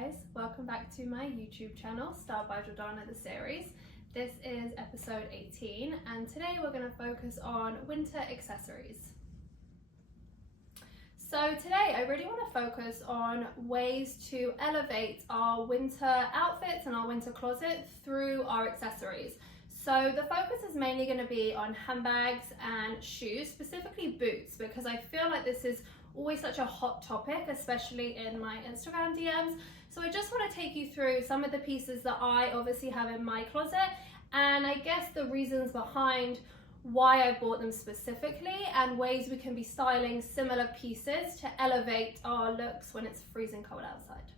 guys, welcome back to my YouTube channel, Styled by Jordana the series. This is episode 18 and today we're going to focus on winter accessories. So today I really want to focus on ways to elevate our winter outfits and our winter closet through our accessories. So the focus is mainly going to be on handbags and shoes, specifically boots, because I feel like this is always such a hot topic, especially in my Instagram DMs. So I just want to take you through some of the pieces that I obviously have in my closet, and I guess the reasons behind why I bought them specifically, and ways we can be styling similar pieces to elevate our looks when it's freezing cold outside.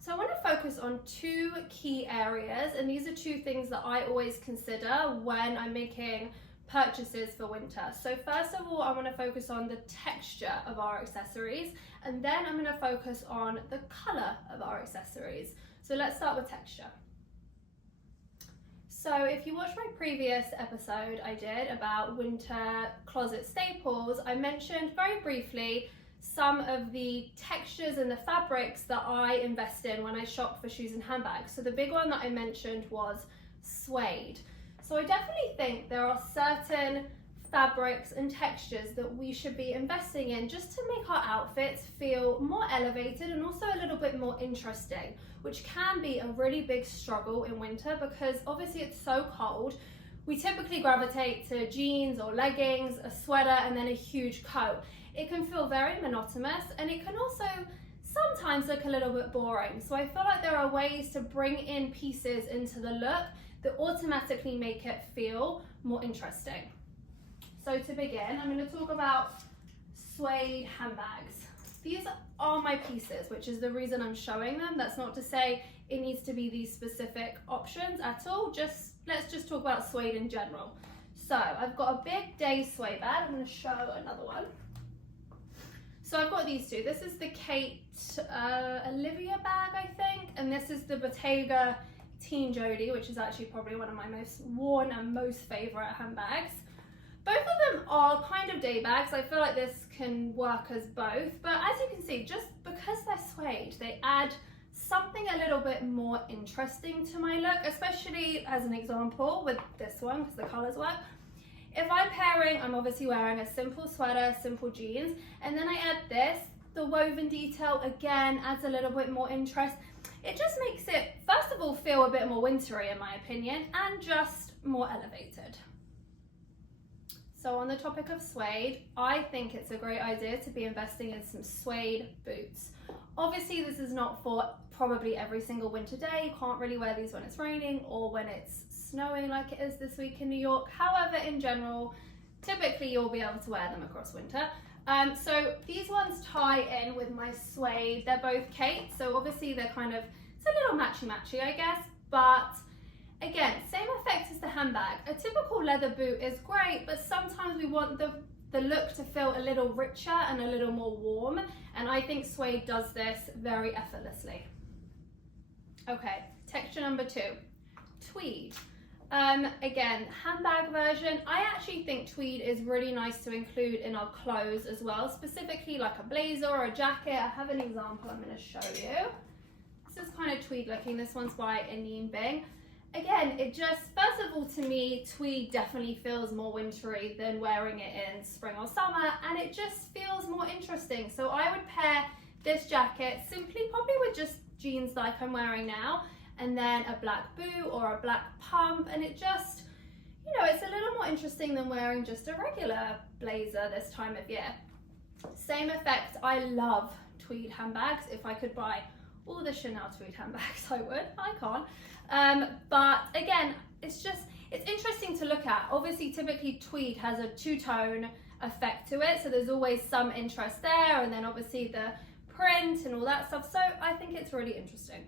So I want to focus on two key areas, and these are two things that I always consider when I'm making purchases for winter. So first of all, I want to focus on the texture of our accessories, and then I'm going to focus on the color of our accessories. So let's start with texture. So if you watched my previous episode I did about winter closet staples, I mentioned very briefly some of the textures and the fabrics that I invest in when I shop for shoes and handbags. So the big one that I mentioned was suede. So I definitely think there are certain fabrics and textures that we should be investing in just to make our outfits feel more elevated and also a little bit more interesting, which can be a really big struggle in winter because obviously it's so cold. We typically gravitate to jeans or leggings, a sweater, and then a huge coat. It can feel very monotonous, and it can also sometimes look a little bit boring. So I feel like there are ways to bring in pieces into the look that automatically make it feel more interesting. So to begin, I'm going to talk about suede handbags. These are my pieces, which is the reason I'm showing them. That's not to say it needs to be these specific options at all. Let's just talk about suede in general. So I've got a big day suede bag. I'm going to show another one. So I've got these two. This is the Kate Olivia bag, I think, and this is the Bottega Teen Jodie, which is actually probably one of my most worn and most favorite handbags. Both of them are kind of day bags. I feel like this can work as both, but as you can see, just because they're suede, they add something a little bit more interesting to my look, especially as an example with this one because the colors work. If I'm pairing, I'm obviously wearing a simple sweater, simple jeans, and then I add this, the woven detail again adds a little bit more interest. It just makes it, first of all, feel a bit more wintry in my opinion, and just more elevated. So on the topic of suede, I think it's a great idea to be investing in some suede boots. Obviously this is not for probably every single winter day. You can't really wear these when it's raining or when it's snowing like it is this week in New York. However, in general, typically you'll be able to wear them across winter. So these ones tie in with my suede. They're both Kate, so obviously they're kind of, it's a little matchy-matchy, I guess, but again, same effect as the handbag. A typical leather boot is great, but sometimes we want the look to feel a little richer and a little more warm, and I think suede does this very effortlessly. Okay, texture number two, tweed. Again, handbag version. I actually think tweed is really nice to include in our clothes as well, specifically like a blazer or a jacket. I have an example I'm going to show you. This is kind of tweed looking. This one's by Anine Bing. Again, it just, first of all, to me, tweed definitely feels more wintry than wearing it in spring or summer, and it just feels more interesting. So I would pair this jacket simply probably with just jeans like I'm wearing now, and then a black boot or a black pump, and it just, you know, it's a little more interesting than wearing just a regular blazer this time of year. Same effect, I love tweed handbags. If I could buy all the Chanel tweed handbags, I would. I can't. But again, it's interesting to look at. Obviously, typically tweed has a two-tone effect to it, so there's always some interest there, and then obviously the print and all that stuff, so I think it's really interesting.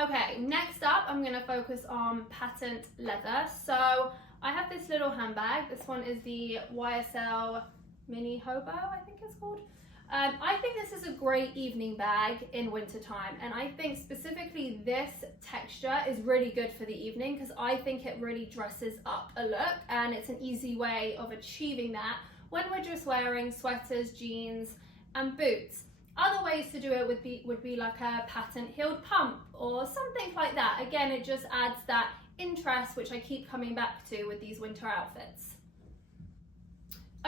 Okay, next up, I'm going to focus on patent leather. So I have this little handbag. This one is the YSL Mini Hobo, I think it's called. I think this is a great evening bag in winter time, and I think specifically this texture is really good for the evening because I think it really dresses up a look, and it's an easy way of achieving that when we're just wearing sweaters, jeans, and boots. Other ways to do it would be like a patent heeled pump or something like that. Again, it just adds that interest, which I keep coming back to with these winter outfits.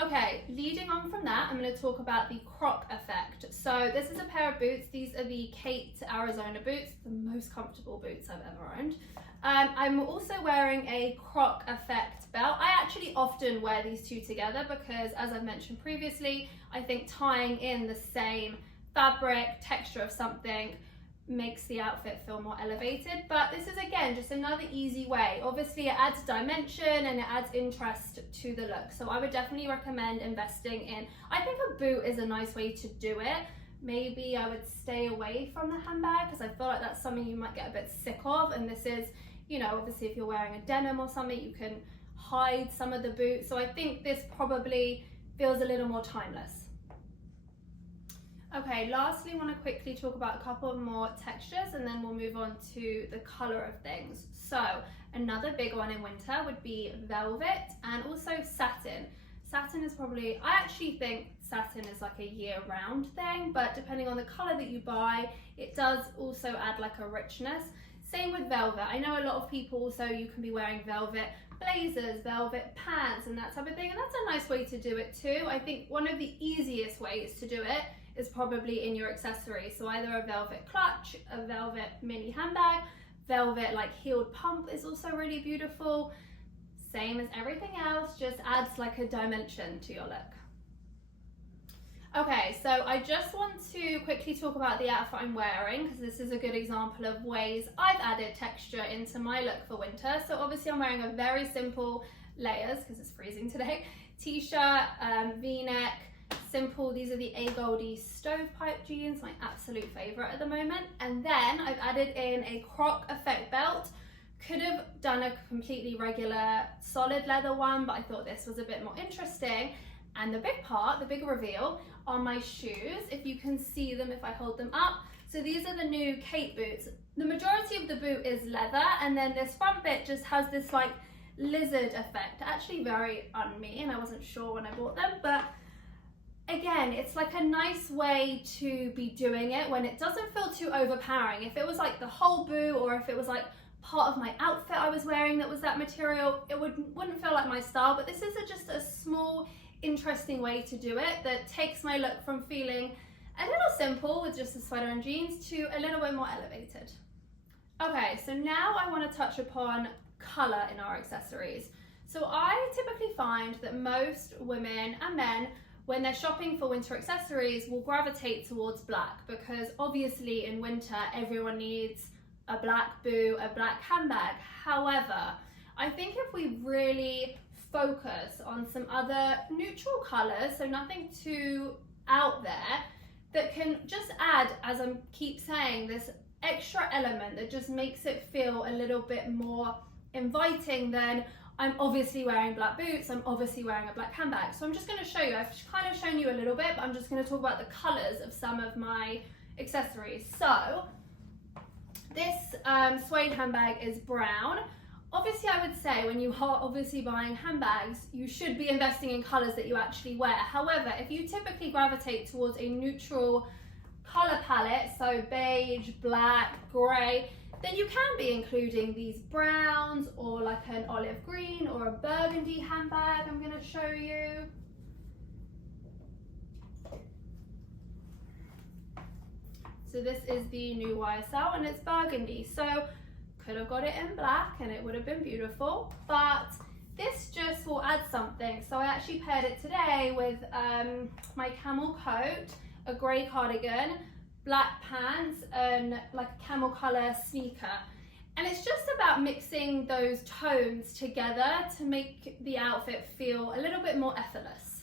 Okay, leading on from that, I'm going to talk about the croc effect. So this is a pair of boots. These are the Kate Arizona boots, the most comfortable boots I've ever owned. I'm also wearing a croc effect belt. I actually often wear these two together because, as I've mentioned previously, I think tying in the same fabric, texture of something makes the outfit feel more elevated. But this is, again, just another easy way. Obviously it adds dimension and it adds interest to the look, so I would definitely recommend investing in, I think a boot is a nice way to do it. Maybe I would stay away from the handbag because I feel like that's something you might get a bit sick of, and this is, you know, obviously if you're wearing a denim or something, you can hide some of the boot, so I think this probably feels a little more timeless. Okay, lastly, I want to quickly talk about a couple more textures and then we'll move on to the color of things. So another big one in winter would be velvet and also satin. Satin is probably, I actually think satin is like a year-round thing, but depending on the color that you buy, it does also add like a richness. Same with velvet. I know a lot of people also, you can be wearing velvet blazers, velvet pants and that type of thing, and that's a nice way to do it too. I think one of the easiest ways to do it is probably in your accessories. So either a velvet clutch, a velvet mini handbag, velvet like heeled pump is also really beautiful. Same as everything else, just adds like a dimension to your look. Okay, so I just want to quickly talk about the outfit I'm wearing because this is a good example of ways I've added texture into my look for winter. So obviously I'm wearing a very simple layers because it's freezing today, t-shirt, v-neck, simple. These are the A Goldie stovepipe jeans, my absolute favorite at the moment. And then I've added in a croc effect belt. Could have done a completely regular solid leather one, but I thought this was a bit more interesting. And the big part, the big reveal, are my shoes. If you can see them if I hold them up. So these are the new Kate boots. The majority of the boot is leather, and then this front bit just has this like lizard effect. Actually very on me, and I wasn't sure when I bought them, but again, it's like a nice way to be doing it when it doesn't feel too overpowering. If it was like the whole boot, or if it was like part of my outfit I was wearing that was that material, it wouldn't feel like my style. But this is just a small, interesting way to do it that takes my look from feeling a little simple with just a sweater and jeans to a little bit more elevated. Okay, so now I want to touch upon color in our accessories. So I typically find that most women and men, when they're shopping for winter accessories, will gravitate towards black because obviously in winter everyone needs a black boot, a black handbag. However, I think if we really focus on some other neutral colors, so nothing too out there, that can just add, as I keep saying, this extra element that just makes it feel a little bit more inviting, then I'm obviously wearing black boots, I'm obviously wearing a black handbag. So I'm just going to show you, I've kind of shown you a little bit, but I'm just going to talk about the colors of some of my accessories. So this suede handbag is brown. Obviously, I would say when you are obviously buying handbags, you should be investing in colors that you actually wear. However, if you typically gravitate towards a neutral color palette, so beige, black, gray, then you can be including these browns or like an olive green or a burgundy handbag I'm going to show you. So this is the new YSL and it's burgundy. So could have got it in black and it would have been beautiful, but this just will add something. So I actually paired it today with my camel coat, a grey cardigan, black pants, and like a camel color sneaker. And it's just about mixing those tones together to make the outfit feel a little bit more effortless.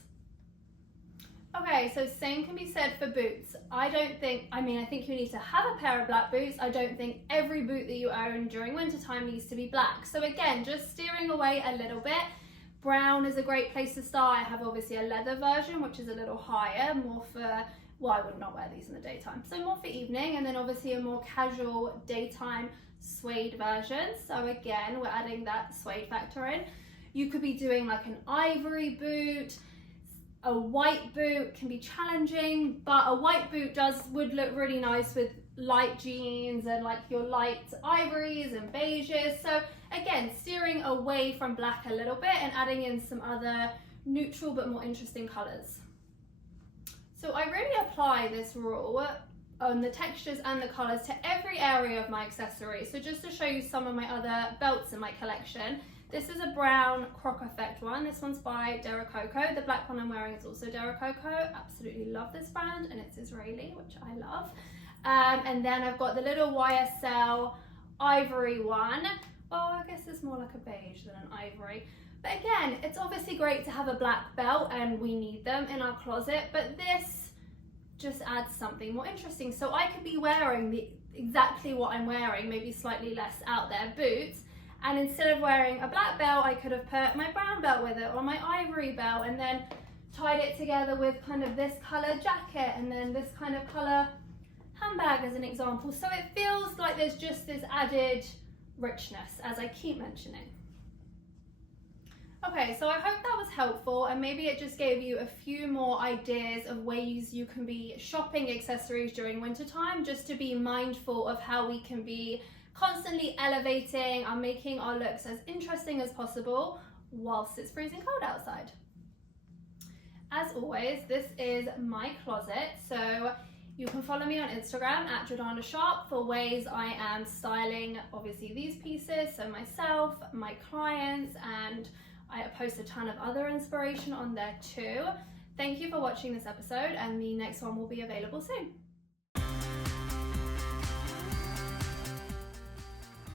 Okay, so same can be said for boots. I think you need to have a pair of black boots. I don't think every boot that you own during winter time needs to be black. So again, just steering away a little bit. Brown is a great place to start. I have obviously a leather version, which is a little higher, more for, well, I would not wear these in the daytime. So more for evening, and then obviously a more casual daytime suede version. So again, we're adding that suede factor in. You could be doing like an ivory boot, A white boot can be challenging, but a white boot would look really nice with light jeans and like your light ivories and beiges. So again, steering away from black a little bit and adding in some other neutral but more interesting colors. So I really apply this rule on the textures and the colors to every area of my accessory. So just to show you some of my other belts in my collection, this is a brown croc effect one. This one's by Coco. The black one I'm wearing is also Coco. Absolutely love this brand, and it's Israeli, which I love. And then I've got the little YSL ivory one. Oh, I guess it's more like a beige than an ivory. But again, it's obviously great to have a black belt, and we need them in our closet, but this just adds something more interesting. So I could be wearing exactly what I'm wearing, maybe slightly less out there boots, and instead of wearing a black belt, I could have put my brown belt with it or my ivory belt, and then tied it together with kind of this color jacket and then this kind of color handbag as an example. So it feels like there's just this added richness, as I keep mentioning. Okay, so I hope that was helpful, and maybe it just gave you a few more ideas of ways you can be shopping accessories during winter time, just to be mindful of how we can be constantly elevating and making our looks as interesting as possible whilst it's freezing cold outside. As always, this is my closet, so you can follow me on Instagram at Jordana Sharp for ways I am styling obviously these pieces, so myself, my clients, and I post a ton of other inspiration on there too. Thank you for watching this episode, and the next one will be available soon.